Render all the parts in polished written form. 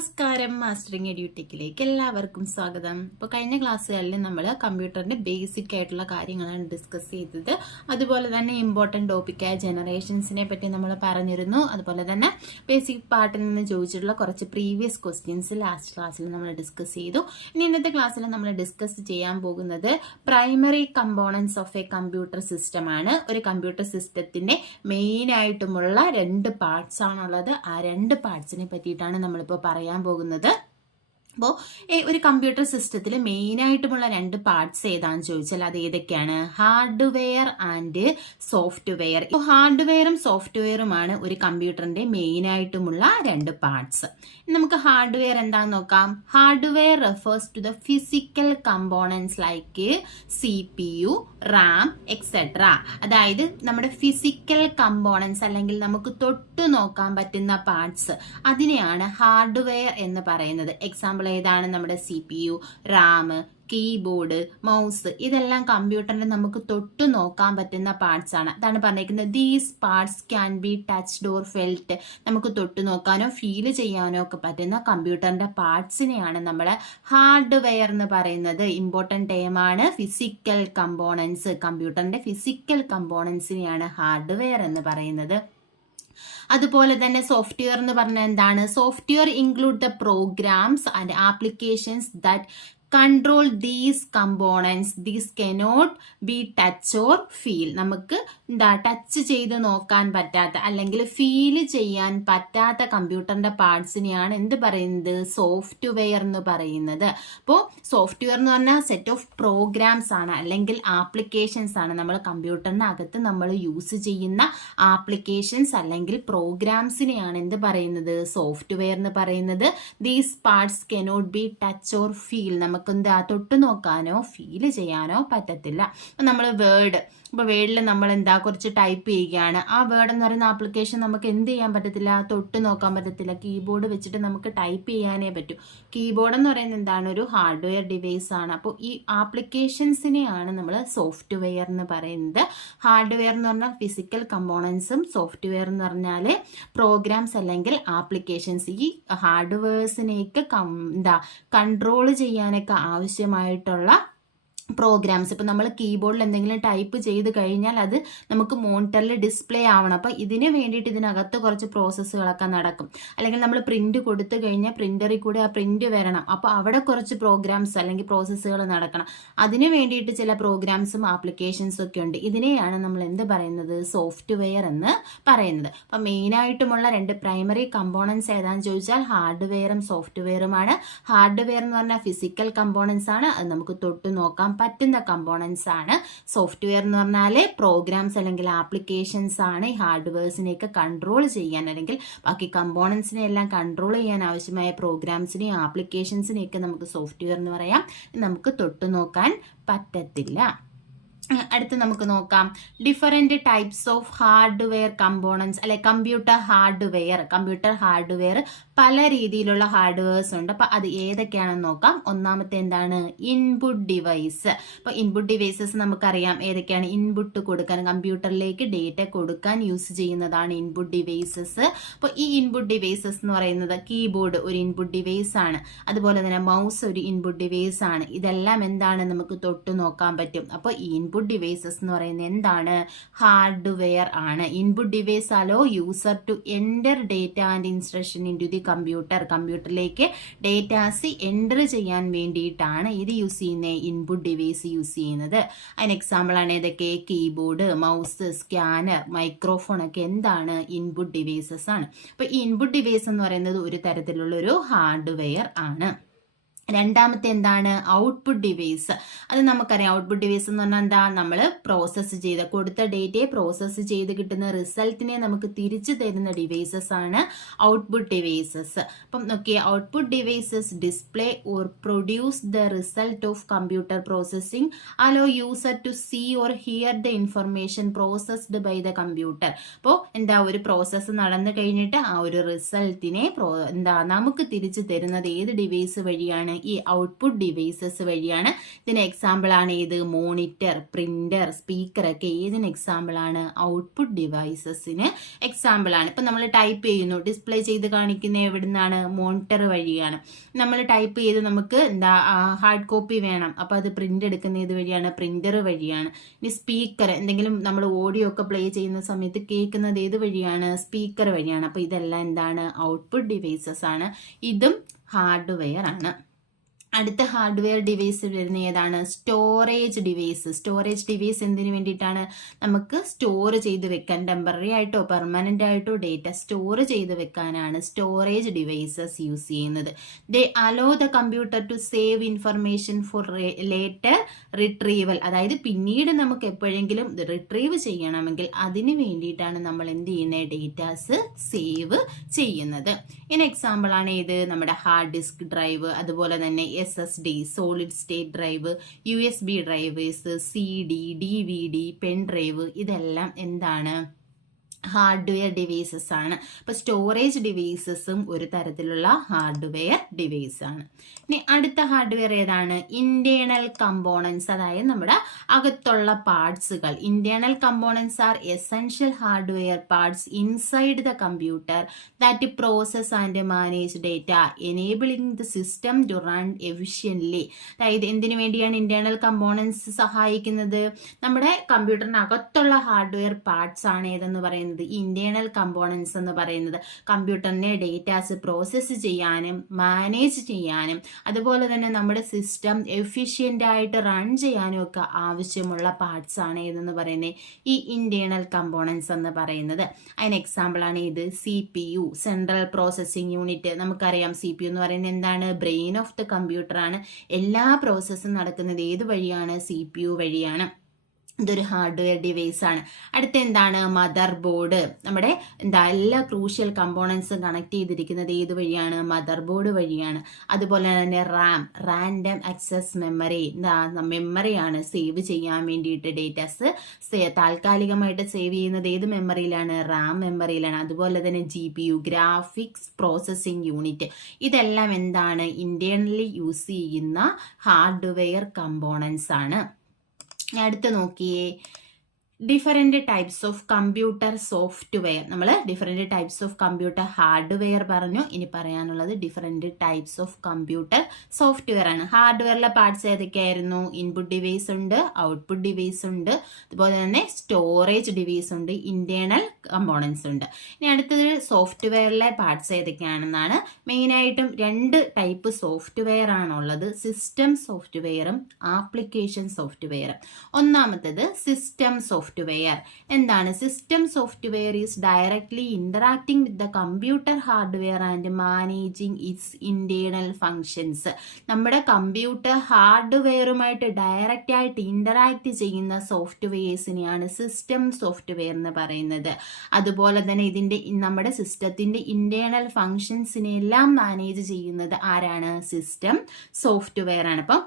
നമസ്കാരം, മാസ്റ്ററിംഗ് എഡ്യൂടെക്കിലേക്ക് എല്ലാവർക്കും സ്വാഗതം. ഇപ്പോൾ കഴിഞ്ഞ ക്ലാസ്സുകളിൽ നമ്മൾ കമ്പ്യൂട്ടറിന്റെ ബേസിക് ആയിട്ടുള്ള കാര്യങ്ങളാണ് ഡിസ്കസ് ചെയ്തത്. അതുപോലെ തന്നെ ഇമ്പോർട്ടൻറ്റ് ടോപ്പിക്കായ ജനറേഷൻസിനെ പറ്റി നമ്മൾ പറഞ്ഞിരുന്നു. അതുപോലെ തന്നെ ബേസിക് പാർട്ടിൽ നിന്ന് ചോദിച്ചിട്ടുള്ള കുറച്ച് പ്രീവിയസ് ക്വസ്റ്റ്യൻസ് ലാസ്റ്റ് ക്ലാസ്സിൽ നമ്മൾ ഡിസ്കസ് ചെയ്തു. ഇനി ഇന്നത്തെ ക്ലാസ്സിൽ നമ്മൾ ഡിസ്കസ് ചെയ്യാൻ പോകുന്നത് primary components of A computer system ആണ്. ഒരു കമ്പ്യൂട്ടർ സിസ്റ്റത്തിന്റെ മെയിൻ ആയിട്ടുമുള്ള രണ്ട് പാർട്സ് ആണുള്ളത്. ആ രണ്ട് പാർട്സിനെ പറ്റിയിട്ടാണ് നമ്മളിപ്പോൾ പറയാൻ പോകുന്നത്. അപ്പോൾ ഒരു കമ്പ്യൂട്ടർ സിസ്റ്റത്തിൽ മെയിനായിട്ടുമുള്ള രണ്ട് പാർട്സ് ഏതാണെന്ന് ചോദിച്ചാൽ അത് ഏതൊക്കെയാണ്? Hardware and software. ഇപ്പോൾ ഹാർഡ്വെയറും സോഫ്റ്റ്വെയറുമാണ് ഒരു കമ്പ്യൂട്ടറിന്റെ മെയിനായിട്ടുമുള്ള രണ്ട് പാർട്സ്. നമുക്ക് ഹാർഡ്വെയർ എന്താണെന്ന് നോക്കാം. Hardware refers to the physical components like CPU, RAM, etcetera. അതായത് നമ്മുടെ ഫിസിക്കൽ കമ്പോണൻസ് അല്ലെങ്കിൽ നമുക്ക് തൊട്ടു നോക്കാൻ പറ്റുന്ന പാർട്സ്, അതിനെയാണ് ഹാർഡ്വെയർ എന്ന് പറയുന്നത്. എക്സാമ്പിൾ ഏതാണ്? നമ്മുടെ CPU, RAM, കീബോർഡ്, മൗസ്, ഇതെല്ലാം കമ്പ്യൂട്ടറിൽ നമുക്ക് തൊട്ടു നോക്കാൻ പറ്റുന്ന പാർട്സ് ആണ്. അതാണ് പറഞ്ഞിരിക്കുന്നത്. These parts can be touched or felt. നമുക്ക് തൊട്ടു നോക്കാനോ ഫീൽ ചെയ്യാനോ ഒക്കെ പറ്റുന്ന കമ്പ്യൂട്ടറിന്റെ പാർട്സിനെയാണ് നമ്മൾ ഹാർഡ്വെയർ എന്ന് പറയുന്നത്. ഇമ്പോർട്ടൻറ്റ് ടേമാണ് ഫിസിക്കൽ കമ്പോണൻസ്. കമ്പ്യൂട്ടറിന്റെ ഫിസിക്കൽ കമ്പോണൻസിനെയാണ് ഹാർഡ്വെയർ എന്ന് പറയുന്നത്. അതുപോലെ തന്നെ സോഫ്റ്റ്വെയർ എന്ന് പറഞ്ഞാൽ എന്താണ്? Software include the programs and applications that control these components. These cannot be touch or feel. നമുക്ക് ടച്ച് ചെയ്ത് നോക്കാൻ പറ്റാത്ത അല്ലെങ്കിൽ ഫീൽ ചെയ്യാൻ പറ്റാത്ത കമ്പ്യൂട്ടറിന്റെ പാർട്സിനെയാണ് എന്ത് പറയുന്നത്? സോഫ്റ്റ്വെയർ എന്ന് പറയുന്നത്. അപ്പോൾ സോഫ്റ്റ്വെയർ എന്ന് പറഞ്ഞാൽ സെറ്റ് ഓഫ് പ്രോഗ്രാംസ് ആണ് അല്ലെങ്കിൽ ആപ്ലിക്കേഷൻസ് ആണ്. നമ്മൾ കമ്പ്യൂട്ടറിനകത്ത് നമ്മൾ യൂസ് ചെയ്യുന്ന ആപ്ലിക്കേഷൻസ് അല്ലെങ്കിൽ പ്രോഗ്രാംസിനെയാണ് എന്ത് പറയുന്നത്? സോഫ്റ്റ്വെയർ എന്ന് പറയുന്നത്. These parts cannot be touch or feel. നമുക്ക് തൊട്ടു നോക്കാനോ ഫീൽ ചെയ്യാനോ പറ്റത്തില്ല. നമ്മൾ വേർഡ്, ഇപ്പോൾ വേർഡിൽ നമ്മൾ കുറച്ച് ടൈപ്പ് ചെയ്യുകയാണ്. ആ വേർഡ് എന്ന് പറയുന്ന ആപ്ലിക്കേഷൻ നമുക്ക് എന്ത് ചെയ്യാൻ പറ്റത്തില്ല? തൊട്ട് നോക്കാൻ പറ്റത്തില്ല. കീബോർഡ് വെച്ചിട്ട് നമുക്ക് ടൈപ്പ് ചെയ്യാനേ പറ്റൂ. കീബോർഡ് എന്ന് പറയുന്നത് എന്താണ്? ഒരു ഹാർഡ്വെയർ ഡിവൈസ് ആണ്. അപ്പോൾ ഈ ആപ്ലിക്കേഷൻസിനെയാണ് നമ്മൾ സോഫ്റ്റ്വെയർ എന്ന് പറയുന്നത്. ഹാർഡ്വെയർ എന്ന് പറഞ്ഞാൽ ഫിസിക്കൽ കമ്പോണൻസും, സോഫ്റ്റ്വെയർ എന്ന് പറഞ്ഞാൽ പ്രോഗ്രാംസ് അല്ലെങ്കിൽ ആപ്ലിക്കേഷൻസ്. ഈ ഹാർഡ്വെയർസിനെയൊക്കെ കൺട്രോൾ ചെയ്യാനൊക്കെ ആവശ്യമായിട്ടുള്ള പ്രോഗ്രാംസ്. ഇപ്പം നമ്മൾ കീബോർഡിൽ എന്തെങ്കിലും ടൈപ്പ് ചെയ്ത് കഴിഞ്ഞാൽ അത് നമുക്ക് മോണിറ്ററിൽ ഡിസ്പ്ലേ ആവണം. അപ്പം ഇതിന് വേണ്ടിയിട്ട് ഇതിനകത്ത് കുറച്ച് പ്രോസസ്സുകളൊക്കെ നടക്കും. അല്ലെങ്കിൽ നമ്മൾ പ്രിന്റ് കൊടുത്തു കഴിഞ്ഞാൽ പ്രിന്ററിൽ കൂടെ ആ പ്രിന്റ് വരണം. അപ്പോൾ അവിടെ കുറച്ച് പ്രോഗ്രാംസ് അല്ലെങ്കിൽ പ്രോസസ്സുകൾ നടക്കണം. അതിന് വേണ്ടിയിട്ട് ചില പ്രോഗ്രാംസും ആപ്ലിക്കേഷൻസും ഒക്കെ ഉണ്ട്. ഇതിനെയാണ് നമ്മൾ എന്ത് പറയുന്നത്? സോഫ്റ്റ്വെയർ എന്ന് പറയുന്നത്. അപ്പം മെയിനായിട്ടുമുള്ള രണ്ട് പ്രൈമറി കമ്പോണൻസ് ഏതാണെന്ന് ചോദിച്ചാൽ ഹാർഡ്വെയറും സോഫ്റ്റ്വെയറുമാണ്. ഹാർഡ്വെയർ എന്ന് പറഞ്ഞാൽ ഫിസിക്കൽ കമ്പോണൻസ് ആണ്. അത് നമുക്ക് തൊട്ട് നോക്കാം പറ്റുന്ന കമ്പോണൻസ് ആണ്. സോഫ്റ്റ്വെയർ എന്ന് പറഞ്ഞാൽ പ്രോഗ്രാംസ് അല്ലെങ്കിൽ ആപ്ലിക്കേഷൻസ് ആണ്. ഈ ഹാർഡ്വെയർസിനെയൊക്കെ കൺട്രോൾ ചെയ്യാൻ അല്ലെങ്കിൽ ബാക്കി കമ്പോണൻസിനെ എല്ലാം കൺട്രോൾ ചെയ്യാൻ ആവശ്യമായ പ്രോഗ്രാംസിനെയും ആപ്ലിക്കേഷൻസിനെയൊക്കെ നമുക്ക് സോഫ്റ്റ്വെയർ എന്ന് പറയാം. നമുക്ക് തൊട്ടു നോക്കാൻ പറ്റത്തില്ല. അടുത്ത് നമുക്ക് നോക്കാം different types of hardware components അല്ലെ കമ്പ്യൂട്ടർ ഹാർഡ്വെയർ പല രീതിയിലുള്ള ഹാർഡ്വെയർസ് ഉണ്ട്. അപ്പൊ അത് ഏതൊക്കെയാണെന്ന് നോക്കാം. ഒന്നാമത്തെ എന്താണ്? Input device. അപ്പൊ ഇൻപുട്ട് ഡിവൈസസ് നമുക്കറിയാം ഏതൊക്കെയാണ്. ഇൻപുട്ട് കൊടുക്കാൻ, കമ്പ്യൂട്ടറിലേക്ക് ഡേറ്റ കൊടുക്കാൻ യൂസ് ചെയ്യുന്നതാണ് ഇൻപുട്ട് ഡിവൈസസ്. അപ്പോൾ ഈ ഇൻപുട്ട് ഡിവൈസസ് എന്ന് പറയുന്നത് കീബോർഡ് ഒരു ഇൻപുട്ട് ഡിവൈസ് ആണ്. അതുപോലെ തന്നെ മൗസ് ഒരു ഇൻപുട്ട് ഡിവൈസ് ആണ്. ഇതെല്ലാം എന്താണ്? നമുക്ക് തൊട്ടു നോക്കാൻ പറ്റും. അപ്പോൾ ഈ ഇൻപുട്ട് ഡിവൈസസ് എന്ന് പറയുന്നത് എന്താണ്? ഹാർഡ്വെയർ ആണ്. Input device allow user to enter data and instruction in to the കമ്പ്യൂട്ടറിലേക്ക് ഡേറ്റാസ് എൻ്റർ ചെയ്യാൻ വേണ്ടിയിട്ടാണ് ഇത് യൂസ് ചെയ്യുന്നത്, ഇൻപുട്ട് ഡിവൈസ് യൂസ് ചെയ്യുന്നത്. അതിന് എക്സാമ്പിൾ ആണ് ഏതൊക്കെ? കീബോർഡ്, മൗസ്, സ്കാനർ, മൈക്രോഫോൺ ഒക്കെ എന്താണ്? ഇൻപുട്ട് ഡിവൈസസ് ആണ്. അപ്പൊ ഈ ഇൻപുട്ട് ഡിവൈസ് എന്ന് പറയുന്നത് ഒരു തരത്തിലുള്ള ഒരു ഹാർഡ്വെയർ ആണ്. രണ്ടാമത്തെ എന്താണ്? Output device. അത് നമുക്കറിയാം. ഔട്ട്പുട്ട് ഡിവൈസ് എന്ന് പറഞ്ഞാൽ എന്താ? നമ്മൾ പ്രോസസ്സ് ചെയ്ത് കൊടുത്ത ഡേറ്റയെ പ്രോസസ്സ് ചെയ്ത് കിട്ടുന്ന റിസൾട്ടിനെ നമുക്ക് തിരിച്ചു തരുന്ന ഡിവൈസസ് ആണ് ഔട്ട്പുട്ട് ഡിവൈസസ്. അപ്പം നോക്കിയേ, output devices display or produce the result of computer processing allow user to see or hear the information processed by the computer. അപ്പോൾ എന്താ? ഒരു പ്രോസസ്സ് നടന്നു കഴിഞ്ഞിട്ട് ആ ഒരു റിസൾട്ടിനെ നമുക്ക് തിരിച്ചു തരുന്നത് ഏത് ഡിവൈസ് വഴിയാണ്? ഈ ഔട്ട്പുട്ട് ഡിവൈസസ് വഴിയാണ്. ഇതിന് എക്സാമ്പിൾ ആണ് ഏത്? മോണിറ്റർ, പ്രിന്റർ, സ്പീക്കർ ഒക്കെ ഏതിന് എക്സാമ്പിൾ ആണ്? ഔട്ട്പുട്ട് ഡിവൈസസിന് എക്സാമ്പിൾ ആണ്. ഇപ്പൊ നമ്മൾ ടൈപ്പ് ചെയ്യുന്നു, ഡിസ്പ്ലേ ചെയ്ത് കാണിക്കുന്ന എവിടുന്നാണ്? മോണിറ്റർ വഴിയാണ്. നമ്മൾ ടൈപ്പ് ചെയ്ത് നമുക്ക് ഹാർഡ് കോപ്പി വേണം, അപ്പൊ അത് പ്രിന്റ് എടുക്കുന്ന ഏത് വഴിയാണ്? പ്രിന്റർ വഴിയാണ്. ഇനി സ്പീക്കർ, എന്തെങ്കിലും നമ്മൾ ഓഡിയോ ഒക്കെ പ്ലേ ചെയ്യുന്ന സമയത്ത് കേൾക്കുന്നത് ഏത് വഴിയാണ്? സ്പീക്കർ വഴിയാണ്. അപ്പൊ ഇതെല്ലാം എന്താണ്? ഔട്ട്പുട്ട് ഡിവൈസസ് ആണ്. ഇതും ഹാർഡ്വെയർ ആണ്. അടുത്ത ഹാർഡ്വെയർ ഡിവൈസ് വരുന്ന ഏതാണ്? Storage device. സ്റ്റോറേജ് ഡിവൈസ് എന്തിനു വേണ്ടിയിട്ടാണ്? നമുക്ക് സ്റ്റോർ ചെയ്ത് വെക്കാൻ, ടെമ്പററി ആയിട്ടോ പെർമനന്റ് ആയിട്ടോ ഡേറ്റ സ്റ്റോർ ചെയ്ത് വെക്കാനാണ് സ്റ്റോറേജ് ഡിവൈസസ് യൂസ് ചെയ്യുന്നത്. They allow the computer to save information for later retrieval. അതായത് പിന്നീട് നമുക്ക് എപ്പോഴെങ്കിലും റിട്രീവ് ചെയ്യണമെങ്കിൽ അതിന് വേണ്ടിയിട്ടാണ് നമ്മൾ എന്ത് ചെയ്യുന്നത്? ഡേറ്റാസ് സേവ് ചെയ്യുന്നത്. ഇതിന് എക്സാമ്പിൾ ആണ് ഏത്? നമ്മുടെ ഹാർഡ് ഡിസ്ക് ഡ്രൈവ്, അതുപോലെ തന്നെ SSD, solid state drive, USB drivers, CD, DVD, pen drive, ഇതെല്ലാം എന്താണ്? ഹാർഡ്വെയർ ഡിവൈസസ് ആണ്. അപ്പൊ സ്റ്റോറേജ് ഡിവൈസസും ഒരു തരത്തിലുള്ള ഹാർഡ്വെയർ ഡിവൈസ് ആണ്. ഇനി അടുത്ത ഹാർഡ്വെയർ ഏതാണ്? ഇന്റേണൽ കമ്പോണൻസ്, അതായത് നമ്മുടെ അകത്തുള്ള പാർട്സുകൾ. Internal components are essential hardware parts inside the computer that process and manage data enabling the system to run efficiently. അതായത് എന്തിനു വേണ്ടിയാണ് ഇന്റേണൽ കമ്പോണൻസ് സഹായിക്കുന്നത്? നമ്മുടെ കമ്പ്യൂട്ടറിനകത്തുള്ള ഹാർഡ്വെയർ പാർട്സ് ആണ് ഏതെന്ന് പറയുന്നത്? ഇന്റേണൽ കമ്പോണൻസ് എന്ന് പറയുന്നത് കമ്പ്യൂട്ടറിനെ ഡേറ്റാസ് പ്രോസസ്സ് ചെയ്യാനും മാനേജ് ചെയ്യാനും അതുപോലെ തന്നെ നമ്മുടെ സിസ്റ്റം എഫിഷ്യന്റ് ആയിട്ട് റൺ ചെയ്യാനും ഒക്കെ ആവശ്യമുള്ള പാർട്സ് ആണ് ഏതെന്ന് പറയുന്നത്? ഈ ഇന്റേണൽ കമ്പോണൻസ് എന്ന് പറയുന്നത്. അതിന് എക്സാമ്പിൾ ആണ് ഇത് CPU, സെൻട്രൽ പ്രോസസ്സിംഗ് യൂണിറ്റ്. നമുക്കറിയാം CPU എന്ന് പറയുന്നത് എന്താണ്? ബ്രെയിൻ ഓഫ് ദ കമ്പ്യൂട്ടർ ആണ്. എല്ലാ പ്രോസസ്സും നടക്കുന്നത് ഏത് വഴിയാണ്? CPU വഴിയാണ്. ഇതൊരു ഹാർഡ്വെയർ ഡിവൈസ് ആണ്. അടുത്ത എന്താണ്? Mother board. നമ്മുടെ എല്ലാ ക്രൂഷ്യൽ കമ്പോണൻസും കണക്ട് ചെയ്തിരിക്കുന്നത് ഏത് വഴിയാണ്? മദർ ബോർഡ് വഴിയാണ്. അതുപോലെ തന്നെ റാൻഡം ആക്സസ് മെമ്മറി, മെമ്മറിയാണ് സേവ് ചെയ്യാൻ വേണ്ടിയിട്ട് ഡേറ്റാസ് താൽക്കാലികമായിട്ട് സേവ് ചെയ്യുന്നത് ഏത് മെമ്മറിയിലാണ്? റാം മെമ്മറിയിലാണ്. അതുപോലെ തന്നെ GPU, ഗ്രാഫിക്സ് പ്രോസസ്സിംഗ് യൂണിറ്റ്, ഇതെല്ലാം എന്താണ്? ഇന്റേണലി യൂസ് ചെയ്യുന്ന ഹാർഡ്വെയർ കമ്പോണൻസ് ആണ്. അടുത്ത് നോക്കിയേ, different types of computer software. നമ്മൾ different types of computer hardware പറഞ്ഞു. ഇനി പറയാനുള്ളത് different types of computer software ആണ്. ഹാർഡ്വെയറിലെ പാർട്സ് ഏതൊക്കെയായിരുന്നു? ഇൻപുട്ട് ഡിവൈസ് ഉണ്ട്, ഔട്ട്പുട്ട് ഡിവൈസ് ഉണ്ട്, അതുപോലെ തന്നെ സ്റ്റോറേജ് ഡിവൈസ് ഉണ്ട്, ഇന്റേണൽ കമ്പോണൻസ് ഉണ്ട്. ഇനി അടുത്തത് സോഫ്റ്റ്വെയറിലെ പാർട്സ് ഏതൊക്കെയാണെന്നാണ്. മെയിനായിട്ടും രണ്ട് ടൈപ്പ് സോഫ്റ്റ്വെയർ ആണുള്ളത്, സിസ്റ്റം സോഫ്റ്റ്വെയറും ആപ്ലിക്കേഷൻ സോഫ്റ്റ്വെയറും. ഒന്നാമത്തേത് സിസ്റ്റം സോഫ്റ്റ്വെയർ. എന്താണ്? System software is directly interacting with the computer hardware and managing it's internal functions. നമ്മുടെ കമ്പ്യൂട്ടർ ഹാർഡ്വെയറുമായിട്ട് ഡയറക്റ്റ് ആയിട്ട് ഇന്ററാക്ട് ചെയ്യുന്ന സോഫ്റ്റ്വെയർസിനെയാണ് സിസ്റ്റം സോഫ്റ്റ്വെയർ എന്ന് പറയുന്നത്. അതുപോലെ തന്നെ നമ്മുടെ സിസ്റ്റത്തിന്റെ ഇന്റേണൽ ഫങ്ഷൻസിനെ എല്ലാം മാനേജ് ചെയ്യുന്നത് ആരാണ്? സിസ്റ്റം സോഫ്റ്റ്വെയർ ആണ്. അപ്പം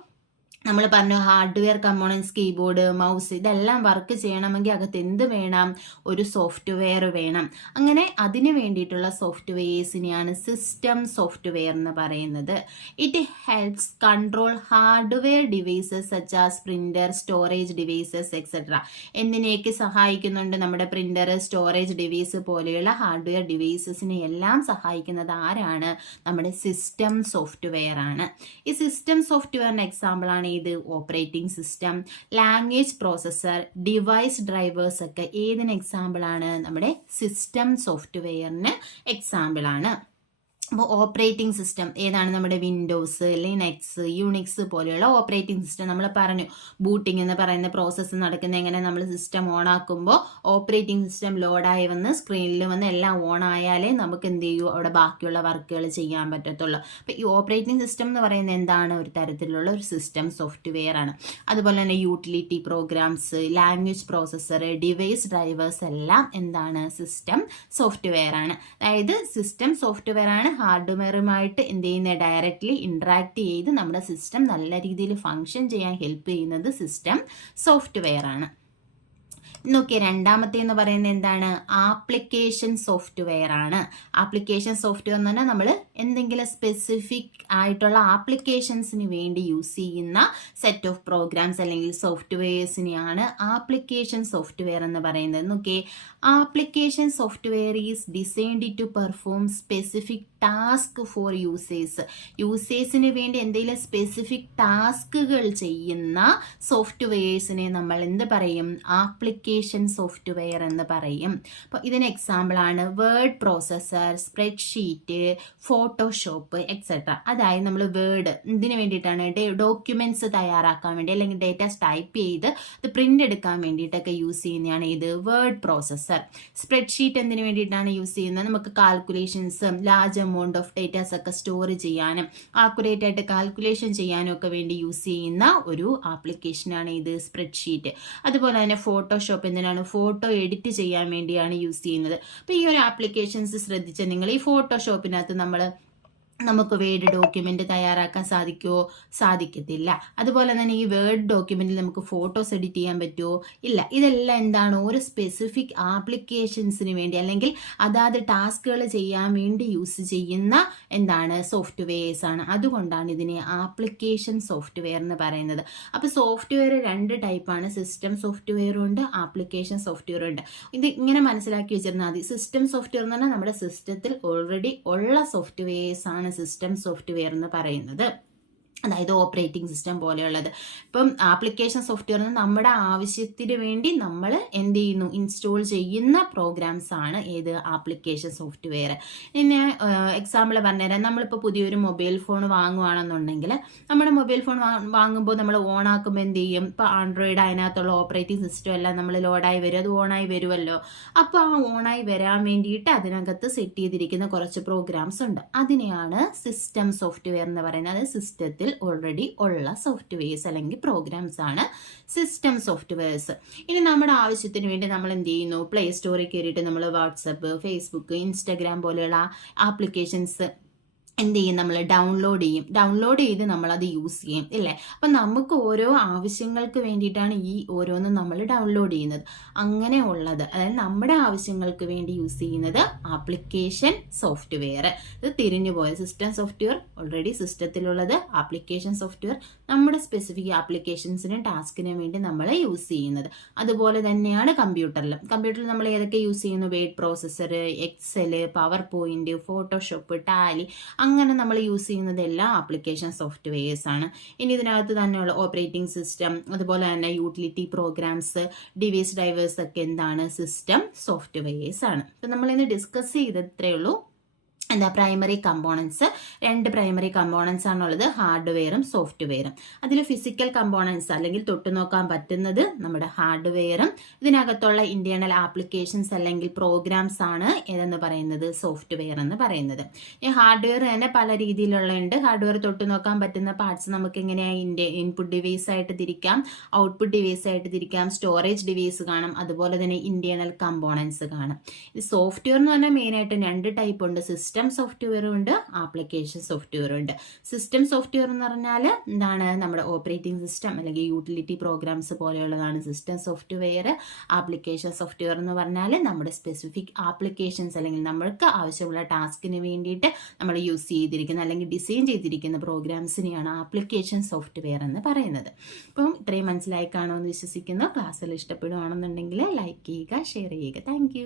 നമ്മൾ പറഞ്ഞു ഹാർഡ്വെയർ കമ്പോണൻസ്, കീബോർഡ്, മൗസ്, ഇതെല്ലാം വർക്ക് ചെയ്യണമെങ്കിൽ അകത്ത് എന്ത് വേണം? ഒരു സോഫ്റ്റ്വെയർ വേണം. അങ്ങനെ അതിന് വേണ്ടിയിട്ടുള്ള സോഫ്റ്റ്വെയർസിനെയാണ് സിസ്റ്റം സോഫ്റ്റ്വെയർ എന്ന് പറയുന്നത്. It helps control hardware devices such as printer, storage devices etcetera. എന്നിനെയൊക്കെ സഹായിക്കുന്നുണ്ട്. നമ്മുടെ പ്രിന്റർ, സ്റ്റോറേജ് ഡിവൈസ് പോലെയുള്ള ഹാർഡ്വെയർ ഡിവൈസസിനെ എല്ലാം സഹായിക്കുന്നത് ആരാണ്? നമ്മുടെ സിസ്റ്റം സോഫ്റ്റ്വെയർ ആണ്. ഈ സിസ്റ്റം സോഫ്റ്റ്വെയറിന് എക്സാമ്പിൾ ആണ് ഇത് operating system, language processor, device drivers ഒക്കെ ഏതിന് എക്സാമ്പിൾ ആണ്? നമ്മുടെ സിസ്റ്റം സോഫ്റ്റ്വെയറിന് എക്സാമ്പിൾ ആണ്. അപ്പോൾ ഓപ്പറേറ്റിംഗ് സിസ്റ്റം ഏതാണ്? നമ്മുടെ വിൻഡോസ്, ലിനക്സ്, യൂണിക്സ് പോലെയുള്ള ഓപ്പറേറ്റിംഗ് സിസ്റ്റം. നമ്മൾ പറഞ്ഞു ബൂട്ടിംഗ് എന്ന് പറയുന്ന പ്രോസസ്സ് നടക്കുന്ന എങ്ങനെ? നമ്മൾ സിസ്റ്റം ഓൺ ആക്കുമ്പോൾ ഓപ്പറേറ്റിംഗ് സിസ്റ്റം ലോഡായി വന്ന് സ്ക്രീനിൽ വന്ന് എല്ലാം ഓൺ ആയാലേ നമുക്ക് എന്ത് ചെയ്യൂ? അവിടെ ബാക്കിയുള്ള വർക്കുകൾ ചെയ്യാൻ പറ്റത്തുള്ളൂ. അപ്പോൾ ഈ ഓപ്പറേറ്റിംഗ് സിസ്റ്റം എന്ന് പറയുന്നത് എന്താണ്? ഒരു തരത്തിലുള്ള ഒരു സിസ്റ്റം സോഫ്റ്റ്വെയർ ആണ്. അതുപോലെ തന്നെ utility programs, language processor, device drivers എല്ലാം എന്താണ്? സിസ്റ്റം സോഫ്റ്റ്വെയർ ആണ്. അതായത് സിസ്റ്റം സോഫ്റ്റ്വെയർ ആണ് ഹാർഡ്വെയറുമായിട്ട് എന്ത് ചെയ്യുന്നത്? ഡയറക്റ്റ്ലി ഇന്ററാക്ട് ചെയ്ത് നമ്മുടെ സിസ്റ്റം നല്ല രീതിയിൽ ഫങ്ഷൻ ചെയ്യാൻ ഹെൽപ്പ് ചെയ്യുന്നത് സിസ്റ്റം സോഫ്റ്റ്വെയർ ആണ്. നോക്കിയേ, രണ്ടാമത്തെ എന്ന് പറയുന്നത് എന്താണ്? ആപ്ലിക്കേഷൻ സോഫ്റ്റ്വെയർ ആണ്. ആപ്ലിക്കേഷൻ സോഫ്റ്റ്വെയർ എന്ന് പറഞ്ഞാൽ നമ്മൾ എന്തെങ്കിലും സ്പെസിഫിക് ആയിട്ടുള്ള ആപ്ലിക്കേഷൻസിന് വേണ്ടി യൂസ് ചെയ്യുന്ന സെറ്റ് ഓഫ് പ്രോഗ്രാംസ് അല്ലെങ്കിൽ സോഫ്റ്റ്വെയർസിനെയാണ് ആപ്ലിക്കേഷൻ സോഫ്റ്റ്വെയർ എന്ന് പറയുന്നത്. നോക്കിയേ, application software is designed to perform specific task for യൂസേഴ്സിന് വേണ്ടി എന്തെങ്കിലും സ്പെസിഫിക് ടാസ്കുകൾ ചെയ്യുന്ന സോഫ്റ്റ്വെയർസിനെ നമ്മൾ എന്ത് പറയും? ആപ്ലിക്കേഷൻ സോഫ്റ്റ്വെയർ എന്ന് പറയും. അപ്പോൾ ഇതിന് എക്സാമ്പിളാണ് word processor, spreadsheet, Photoshop etcetera. അതായത് നമ്മൾ വേർഡ് ഇതിന് വേണ്ടിയിട്ടാണ് ഡോക്യുമെന്റ്സ് തയ്യാറാക്കാൻ വേണ്ടി അല്ലെങ്കിൽ ഡേറ്റാസ് ടൈപ്പ് ചെയ്ത് അത് പ്രിന്റ് എടുക്കാൻ വേണ്ടിയിട്ടൊക്കെ യൂസ് ചെയ്യുന്നതാണ് ഇത് വേർഡ് പ്രോസസ്സർ. സ്പ്രെഡ്ഷീറ്റ് എന്തിനു വേണ്ടിയിട്ടാണ് യൂസ് ചെയ്യുന്നത്? നമുക്ക് കാൽക്കുലേഷൻസും ലാർജ് എമൗണ്ട് ഓഫ് ഡേറ്റാസ് ഒക്കെ സ്റ്റോർ ചെയ്യാനും ആക്യുറേറ്റ് ആയിട്ട് കാൽക്കുലേഷൻ ചെയ്യാനും ഒക്കെ വേണ്ടി യൂസ് ചെയ്യുന്ന ഒരു ആപ്ലിക്കേഷനാണ് ഇത് സ്പ്രെഡ്ഷീറ്റ്. അതുപോലെ തന്നെ ഫോട്ടോഷോപ്പ് എന്തിനാണ്? ഫോട്ടോ എഡിറ്റ് ചെയ്യാൻ വേണ്ടിയാണ് യൂസ് ചെയ്യുന്നത്. അപ്പോൾ ഈ ഒരു ആപ്ലിക്കേഷൻസ് ശ്രദ്ധിച്ചാൽ നിങ്ങൾ ഈ ഫോട്ടോഷോപ്പിനകത്ത് നമുക്ക് വേർഡ് ഡോക്യുമെന്റ് തയ്യാറാക്കാൻ സാധിക്കുമോ? സാധിക്കത്തില്ല. അതുപോലെ തന്നെ ഈ വേർഡ് ഡോക്യുമെന്റിൽ നമുക്ക് ഫോട്ടോസ് എഡിറ്റ് ചെയ്യാൻ പറ്റുമോ? ഇല്ല. ഇതെല്ലാം എന്താണ്? ഒരു സ്പെസിഫിക് ആപ്ലിക്കേഷൻസിന് വേണ്ടി അല്ലെങ്കിൽ അതാത് ടാസ്കുകൾ ചെയ്യാൻ വേണ്ടി യൂസ് ചെയ്യുന്ന എന്താണ്? സോഫ്റ്റ്വെയർസ് ആണ്. അതുകൊണ്ടാണ് ഇതിനെ ആപ്ലിക്കേഷൻ സോഫ്റ്റ്വെയർ എന്ന് പറയുന്നത്. അപ്പോൾ സോഫ്റ്റ്വെയർ രണ്ട് ടൈപ്പാണ്. സിസ്റ്റം സോഫ്റ്റ്വെയറും ഉണ്ട്, ആപ്ലിക്കേഷൻ സോഫ്റ്റ്വെയറും ഉണ്ട്. ഇത് ഇങ്ങനെ മനസ്സിലാക്കി വെച്ചിരുന്നാൽ മതി. സിസ്റ്റം സോഫ്റ്റ്വെയർ എന്ന് പറഞ്ഞാൽ നമ്മുടെ സിസ്റ്റത്തിൽ ഓൾറെഡി ഉള്ള സോഫ്റ്റ്വെയർസ് ആണ് സിസ്റ്റം സോഫ്റ്റ്വെയർ എന്ന് പറയുന്നത്. അതായത് ഓപ്പറേറ്റിംഗ് സിസ്റ്റം പോലെയുള്ളത്. ഇപ്പം ആപ്ലിക്കേഷൻ സോഫ്റ്റ്വെയർ നമ്മുടെ ആവശ്യത്തിന് വേണ്ടി നമ്മൾ എന്ത് ചെയ്യുന്നു? ഇൻസ്റ്റോൾ ചെയ്യുന്ന പ്രോഗ്രാംസ് ആണ് ഏത്? Application software. പിന്നെ എക്സാമ്പിൾ പറഞ്ഞുതരാം. നമ്മളിപ്പോൾ പുതിയൊരു മൊബൈൽ ഫോൺ വാങ്ങുകയാണെന്നുണ്ടെങ്കിൽ നമ്മുടെ മൊബൈൽ ഫോൺ വാങ്ങുമ്പോൾ നമ്മൾ ഓൺ ആക്കുമ്പോൾ എന്ത് ചെയ്യും? ഇപ്പോൾ ആൻഡ്രോയിഡ് അതിനകത്തുള്ള ഓപ്പറേറ്റിംഗ് സിസ്റ്റം എല്ലാം നമ്മൾ ലോഡായി വരും, അത് ഓണായി വരുമല്ലോ. അപ്പോൾ ആ ഓണായി വരാൻ വേണ്ടിയിട്ട് അതിനകത്ത് സെറ്റ് ചെയ്തിരിക്കുന്ന കുറച്ച് പ്രോഗ്രാംസ് ഉണ്ട്. അതിനെയാണ് സിസ്റ്റം സോഫ്റ്റ്വെയർ എന്ന് പറയുന്നത്. അത് സിസ്റ്റത്തിൽ ഓൾറെഡി ഉള്ള സോഫ്റ്റ്വെയർസ് അല്ലെങ്കിൽ പ്രോഗ്രാംസ് ആണ് സിസ്റ്റം സോഫ്റ്റ്വെയർസ്. ഇനി നമ്മുടെ ആവശ്യത്തിന് വേണ്ടി നമ്മൾ എന്ത് ചെയ്യുന്നു? പ്ലേ സ്റ്റോറിൽ കയറിയിട്ട് നമ്മൾ വാട്സപ്പ്, ഫേസ്ബുക്ക്, ഇൻസ്റ്റഗ്രാം പോലെയുള്ള ആപ്ലിക്കേഷൻസ് എന്ത് ചെയ്യും? നമ്മൾ ഡൗൺലോഡ് ചെയ്ത് നമ്മളത് യൂസ് ചെയ്യും, ഇല്ലേ? അപ്പം നമുക്ക് ഓരോ ആവശ്യങ്ങൾക്ക് വേണ്ടിയിട്ടാണ് ഈ ഓരോന്നും നമ്മൾ ഡൗൺലോഡ് ചെയ്യുന്നത്. അങ്ങനെ ഉള്ളത്, അതായത് നമ്മുടെ ആവശ്യങ്ങൾക്ക് വേണ്ടി യൂസ് ചെയ്യുന്നത് ആപ്ലിക്കേഷൻ സോഫ്റ്റ്വെയർ. ഇത് തിരിഞ്ഞുപോയ സിസ്റ്റം സോഫ്റ്റ്വെയർ ഓൾറെഡി സിസ്റ്റത്തിലുള്ളത്, ആപ്ലിക്കേഷൻ സോഫ്റ്റ്വെയർ നമ്മുടെ സ്പെസിഫിക് ആപ്ലിക്കേഷൻസിനും ടാസ്കിനും വേണ്ടി നമ്മൾ യൂസ് ചെയ്യുന്നത്. അതുപോലെ തന്നെയാണ് കമ്പ്യൂട്ടറിൽ നമ്മൾ ഏതൊക്കെ യൂസ് ചെയ്യുന്നു? Word processor, Excel, PowerPoint, Photoshop, Tally, അങ്ങനെ നമ്മൾ യൂസ് ചെയ്യുന്നത് എല്ലാം ആപ്ലിക്കേഷൻ സോഫ്റ്റ്വെയർസ് ആണ്. ഇനി ഇതിനകത്ത് തന്നെയുള്ള ഓപ്പറേറ്റിംഗ് സിസ്റ്റം, അതുപോലെ തന്നെ യൂട്ടിലിറ്റി പ്രോഗ്രാംസ്, ഡിവൈസ് ഡ്രൈവേഴ്സ് ഒക്കെ എന്താണ്? സിസ്റ്റം സോഫ്റ്റ്വെയർസ് ആണ്. അപ്പം നമ്മളിന്ന് ഡിസ്കസ് ചെയ്തത്രേ ഉള്ളൂ. Primary components. രണ്ട് പ്രൈമറി കമ്പോണൻസ് ആണുള്ളത്, ഹാർഡ്വെയറും സോഫ്റ്റ്വെയറും. അതിൽ ഫിസിക്കൽ കമ്പോണൻസ് അല്ലെങ്കിൽ തൊട്ടു നോക്കാൻ പറ്റുന്നത് നമ്മുടെ ഹാർഡ്വെയറും ഇതിനകത്തുള്ള ഇന്റേണൽ ആപ്ലിക്കേഷൻസ് അല്ലെങ്കിൽ പ്രോഗ്രാംസ് ആണ് ഏതെന്ന് പറയുന്നത്? സോഫ്റ്റ്വെയർ എന്ന് പറയുന്നത്. ഈ ഹാർഡ്വെയർ തന്നെ പല രീതിയിലുള്ളുണ്ട്. ഹാർഡ്വെയർ തൊട്ടു നോക്കാൻ പറ്റുന്ന പാർട്സ് നമുക്ക് എങ്ങനെയാണ്? ഇൻപുട്ട് ഡിവൈസ് ആയിട്ട് തിരിക്കാം, ഔട്ട്പുട്ട് ഡിവൈസ് ആയിട്ട് തിരിക്കാം, സ്റ്റോറേജ് ഡിവൈസ് കാണും, അതുപോലെ തന്നെ ഇന്റേണൽ കമ്പോണൻസ് കാണും. ഇത് സോഫ്റ്റ്വെയർ എന്ന് പറഞ്ഞാൽ മെയിനായിട്ട് രണ്ട് ടൈപ്പ് ഉണ്ട്. സിസ്റ്റം സോഫ്റ്റ്വെയറും ഉണ്ട്, ആപ്ലിക്കേഷൻ സോഫ്റ്റ്വെയറും ഉണ്ട്. സിസ്റ്റം സോഫ്റ്റ്വെയർ എന്ന് പറഞ്ഞാൽ എന്താണ്? നമ്മുടെ ഓപ്പറേറ്റിംഗ് സിസ്റ്റം അല്ലെങ്കിൽ യൂട്ടിലിറ്റി പ്രോഗ്രാംസ് പോലെയുള്ളതാണ് സിസ്റ്റം സോഫ്റ്റ്വെയർ. ആപ്ലിക്കേഷൻ സോഫ്റ്റ്വെയർ എന്ന് പറഞ്ഞാൽ നമ്മുടെ സ്പെസിഫിക് ആപ്ലിക്കേഷൻസ് അല്ലെങ്കിൽ നമ്മൾക്ക് ആവശ്യമുള്ള ടാസ്കിന് വേണ്ടിയിട്ട് നമ്മൾ യൂസ് ചെയ്തിരിക്കുന്ന അല്ലെങ്കിൽ ഡിസൈൻ ചെയ്തിരിക്കുന്ന പ്രോഗ്രാംസിനെയാണ് ആപ്ലിക്കേഷൻ സോഫ്റ്റ്വെയർ എന്ന് പറയുന്നത്. അപ്പം ഇത്രയും മനസ്സിലായി കാണുമെന്ന് വിശ്വസിക്കുന്നു. ക്ലാസ്സിൽ ഇഷ്ടപ്പെടുകയാണെന്നുണ്ടെങ്കിൽ ലൈക്ക് ചെയ്യുക, ഷെയർ ചെയ്യുക. താങ്ക്